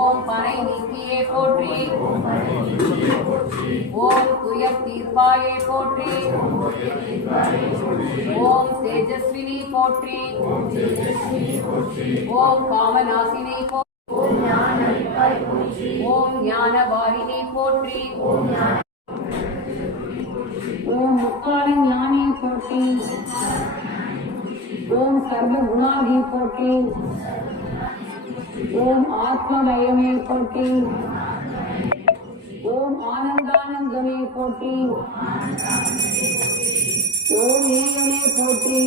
ஓம் பனை நீக்கியே போற்றி. ஓம் துயர் தீர்ப்பாயே போற்றி. ஓம் தேஜஸ்வினி போற்றி. ஓம் காமநாசினி போற்றி. ஓம் ஞானவாரிணி போற்றி. ஓம் முக்கால ஞானி போற்றி. ஓம் சர்வ குணாதி போற்றி. ஓம் ஆத்மமயமே போற்றி. ஓம் ஆனந்தானந்தமே போற்றி. ஓம் நேயமே போற்றி.